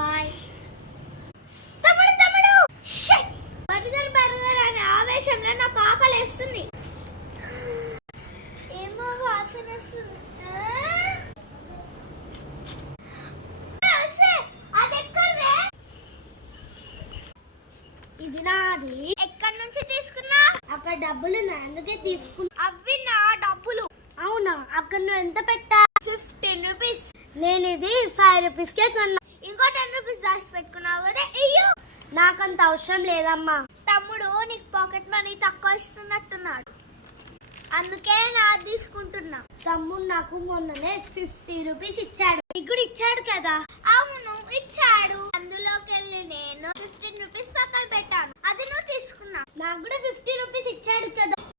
Bye. తమ్ముడు తమ్ముడు burger burger అనే ఆవేశంలో నాకు ఆకలేస్తుంది. ఏమో వాసన వస్తుంది. ఇది నాది. ఎక్కడి నుంచి తీసుకున్నా? అక్కడ డబ్బులు అందుకే తీసుకున్నా. అవి నా డబ్బులు. అవునా? అక్కడ నువ్వు ఎంత పెట్టా? 15 రూపీస్. నేను ఇది 5 రూపీస్ కే కొన్నా. ఇంకో 10 రూపీస్ దాచి పెట్టుకున్నావు కదా. అయ్యో నాకంత అవసరం లేదమ్మా. తమ్ముడు నీకు పాకెట్ మనీ తక్కువ ఇస్తున్నట్టున్నాడు, అందుకే నాది తీసుకుంటున్నా. తమ్ముడు నాకు మొన్ననే 50 రూపీస్ ఇచ్చాడు. నీకు కూడా ఇచ్చాడు కదా? అవును ఇచ్చాడు. అందులోకి వెళ్ళి నేను 15 రూపీస్ పక్కన పెట్టాను, అది నువ్వు తీసుకున్నా. నాకు కూడా 50 రూపీస్ ఇచ్చాడు కదా.